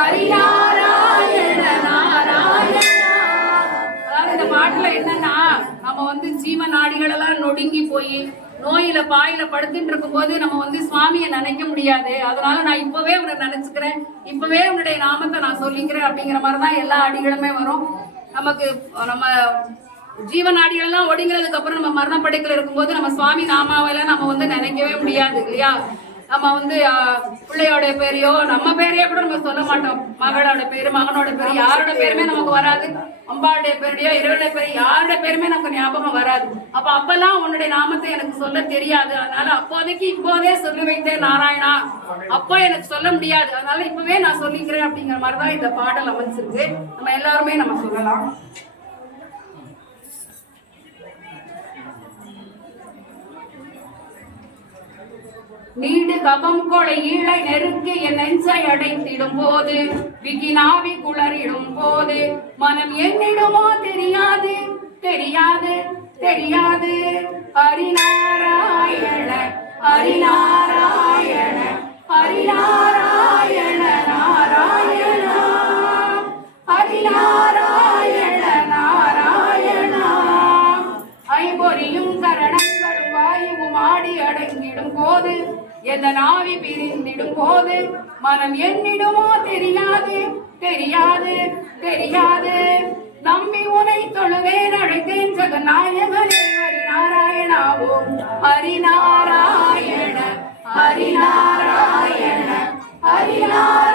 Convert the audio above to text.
ஹரிநாராயண நாராயணா. அதாவது இந்த பாட்டுல என்னன்னா, நம்ம ஜீவ நாடிகள் எல்லாம் நொடுங்கி போய் நோயில பாயில படுத்துட்டு இருக்கும் போது நம்ம சுவாமியை நினைக்க முடியாது. அதனால நான் இப்பவே உன்னை நினைச்சுக்கிறேன், இப்பவே உன்னுடைய நாமத்தை நான் சொல்லிக்கிறேன் அப்படிங்கிற மாதிரிதான் எல்லா அடிகளுமே வரும். நமக்கு நம்ம ஜீவநாடிகள் எல்லாம் ஒடுங்கிறதுக்கு அப்புறம் நம்ம மரணப்படைக்கல இருக்கும்போது நம்ம சுவாமி நாமாவெல்லாம் நம்ம நினைக்கவே முடியாது இல்லையா. நம்ம பிள்ளையோட பேரையோ நம்ம பேரையோ கூட நம்ம சொல்ல மாட்டோம். மகளோட பேரு மகனோட பேரு யாரோட பேருமே நமக்கு வராது. அம்பாளுடைய பேரையோ இறைவனுடைய பேரு யாரோட பேருமே நமக்கு ஞாபகம் வராது. அப்பெல்லாம் உன்னுடைய நாமத்தை எனக்கு சொல்ல தெரியாது. அதனால அப்போதைக்கு இப்போதே சொல்லி வைத்தேன் நாராயணா, அப்போ எனக்கு சொல்ல முடியாது, அதனால இப்பவே நான் சொல்லிக்கிறேன் அப்படிங்கிற மாதிரிதான் இந்த பாடல் அமைஞ்சிருக்கு. நம்ம எல்லாருமே நம்ம சொல்லலாம். நீடு கபம் கொலை ஈழை நெருக்கி என் நெஞ்சை அடைத்திடும் போது, விகினாவி குளறிடும் போது, மனம் என்னிடுமோ தெரியாது தெரியாது தெரியாது. ஹரிநாராயண ஹரிநாராயண ஹரிநாராயண நாராயணா ஹரிநாராயண நாராயணா. ஐம்பொறியும் கரணங்களும் வாயுவும் ஆடி அடங்கிடும் போது, எந்த நாவி பிரிந்திடும் போது, மனம் என்னிடுமோ தெரியாது தெரியாது தெரியாது. நம்பி உனை தொழுவேன் அழைத்தேன் ஜெகநாயகனே ஹரிநாராயணாவோ. ஹரிநாராயண ஹரிநாராயண ஹரிநாராயண